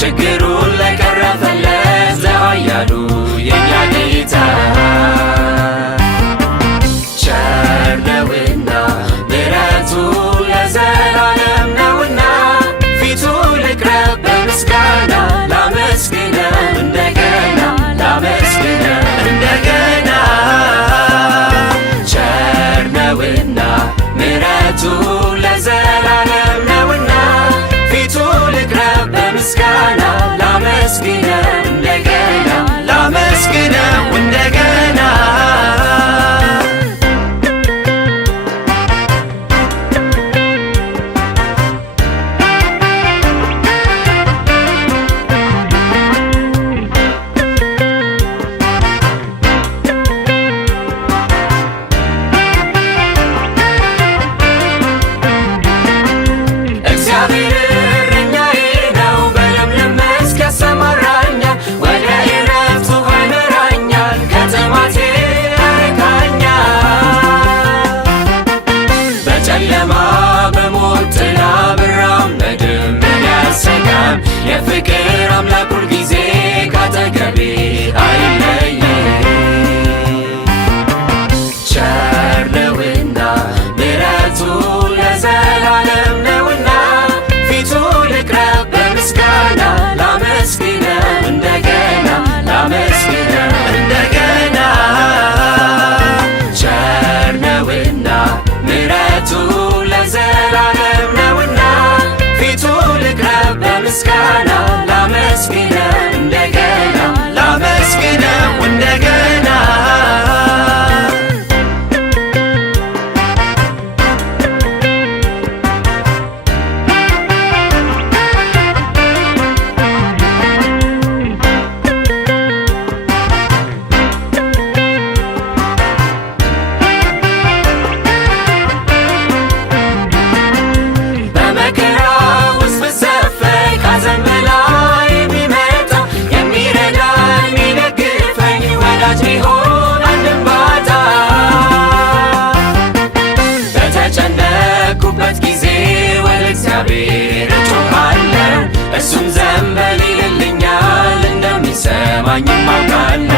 ችግሩን ለቀረፈለት ለኃያሉ የኛ ጌታ ቸር ነውና ምሕረቱ ለዘላለም ነውና ፊቱ ልቅረብ በምስጋና ላመስግነው እንደገና ላመስግነው እንደገና ቸር ነውና ምሕረቱ ለዘላለም ነውና ፊቱ ልቅረብ በምስጋና ላመስግነው እንደገና ላመስግነው እንደገና የፍቅር አምላክ ሁል ጊዜ ካጠገቤ አይለየኝ። ቸር ነውና ምሕረቱ ለዘላለም ነውና ፊቱ ልቅረብ በምስጋና ላመስግነው እንደገና ላመስግነው እንደገና ቸር ነውና ምሕረቱ ለዘላለም ነውና ፊቱ ልቅረብ በምስጋና ላመስግነው እንደገና ላመስግነው እንደገና በተጨነቅኩበት ጊዜ ወደ እግዚአብሔር እጮኻለሁ እሱም ዘንበል ይልልኛል እንደሚሰማኝም አውቃለሁ።